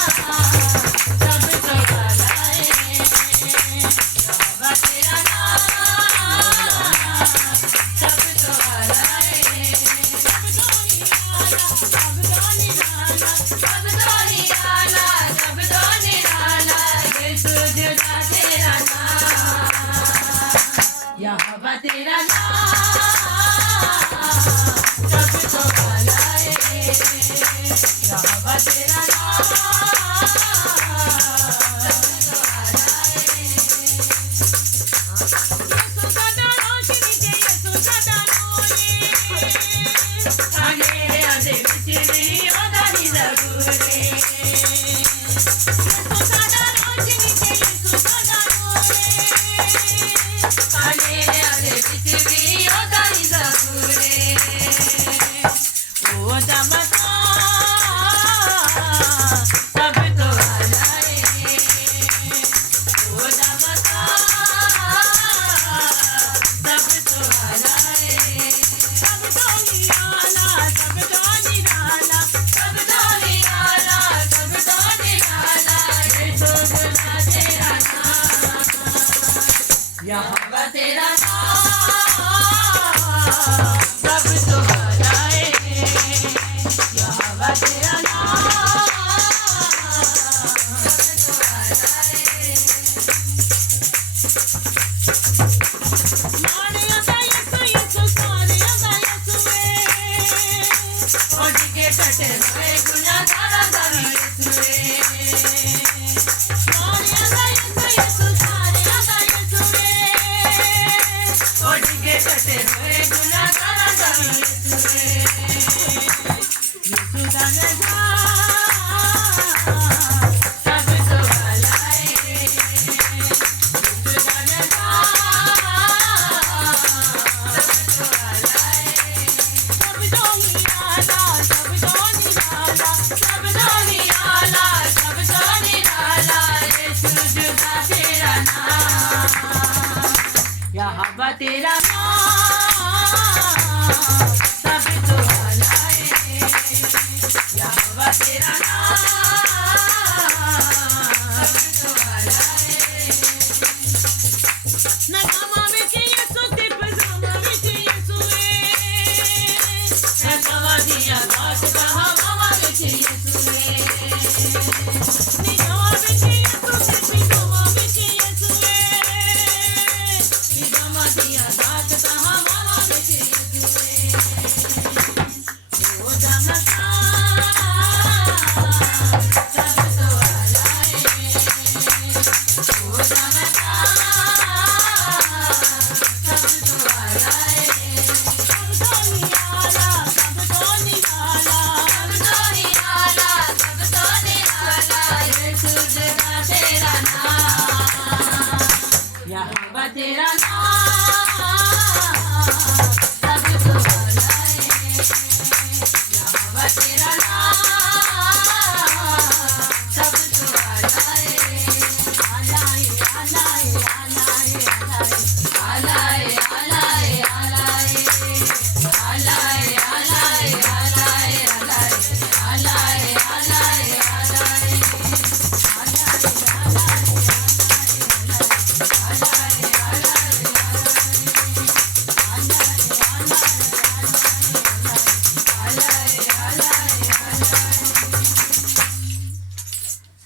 सब तो वाला है यहोवा तेरा नाम सब तो वाला है सब तो निराला सब तो निराला सब तो निराला सब तो निराला यीशु जुदा तेरा नाम यहोवा तेरा नाम सब तो वाला है यहोवा तेरा नाम सब तो वाला है यीशु सदा रोशनी दे यीशु सदा रोए अंधेरे अंधे बिछड़ी ओदा ही जरूरे यीशु सदा रोशनी दे यीशु सदा रोए अंधेरे अंधे बिछड़ी ओदा ही जरूरे ओ दमता सब तो वाला है ओ दमता सब तो वाला है सब तो निराला सब तो निराला सब तो निराला सब तो निराला यीशु जुदा तेरा नाम यहोवा तेरा नाम सब तो वाला है यहोवा तेरा नाम सब तो वाला है मारे अदा यीशु यीशु सारे अदा यीशुए ओटी के कटे हुए गुनाहगार दा भी यीशुए मारे अदा यीशु यीशु सारे अदा यीशुए ओटी के कटे हुए गुनाहगार दा भी यीशुए यीशु दा नाम सब तो वाला है यीशु दा नाम सब तो वाला है सब तो निराला सब तो निराला सब तो निराला सब तो निराला यीशु जुदा तेरा नाम यहोवा तेरा नाम सब तो वाला है यहोवा तेरा नाम सब तो वाला है नगामा विच यीशु ते पजामा विच यीशु है नगामा दिया बात कहा मामा विच यीशु है निगामा विच यीशु ते पजामा विच यीशु है निगामा दिया बात कहा मामा विच यीशु है ओ दमता सब तो वाला है ओ दमता सब तो वाला है सब तो निराला सब तो निराला सब तो निराला सब तो निराला यीशु जुदा तेरा नाम यहोवा तेरा नाम